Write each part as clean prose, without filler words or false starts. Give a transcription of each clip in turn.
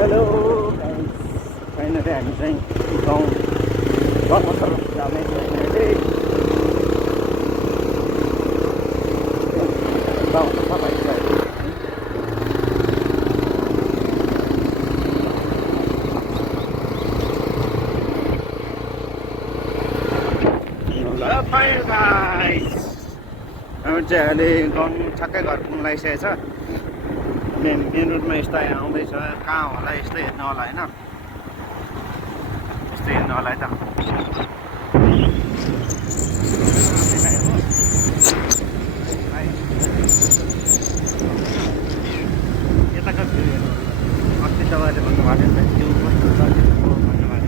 hello finally हामी चाहिँ गाउँमा जाँदैछ अहिले गाउँको सफाइ छ हामी चाहिँ अहिले गाउँ ठ्याक्कै घर पुग्नु लागिसकेको छ मेन रोडमा यस्तो आउँदैछ कहाँ होला यस्तो हेर्नु होला होइन यस्तो हेर्नु होला है त यताको भ्यू हेर्नु अस्ति तपाईँले भन्नुभएको थियो त्यो कस्तो छ भन्नुभएको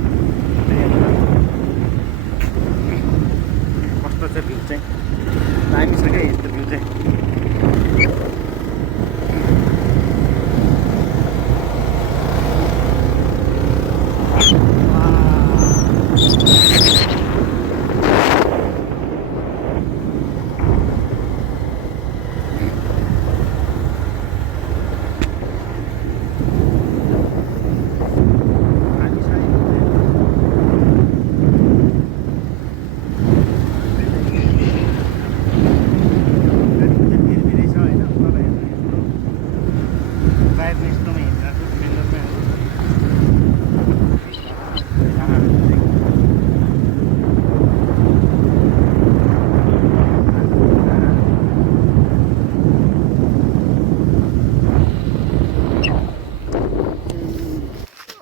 कस्तो छ भ्यू चाहिँ दामी छ क्या यस्तो भ्यू चाहिँ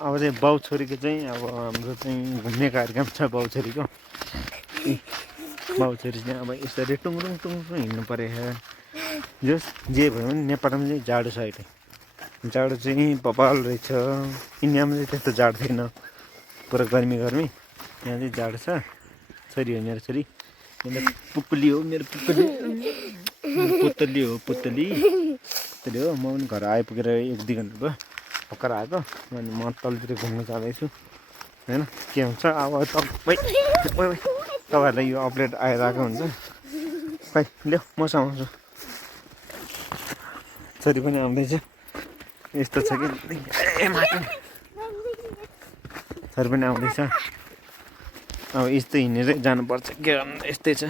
अब चाहिँ बाउ छोरीको चाहिँ अब हाम्रो चाहिँ घुम्ने कार्यक्रम छ बाउ छोरीको बाउ छोरी चाहिँ अब यसरी टुङरुङ हिँड्नु पऱ्यो जस जे भयो भने नेपालमा चाहिँ जाडो छ अहिले जाडो चाहिँ बबाल रहेछ इन्डियामा चाहिँ त्यस्तो जाडो थिएन पुरा गर्मी यहाँ चाहिँ जाडो छ छोरी हो मेरो छोरी पुतली हो मेरो पुतली हो पुतली हो म पनि घर आइपुगेर 1-2 घन्टा भयो भर्खर आएको अनि म तलतिर घुम्न जाँदैछु होइन के हुन्छ अब तपाईँहरूलाई यो अपडेट आइरहेको हुन्छ खै ल्याऊ मसँग आउँछु छोरी पनि आउँदैछ यस्तो छ कि छोरी पनि आउँदैछ अब यस्तो हिँडेरै जानुपर्छ के गर्नु यस्तै छ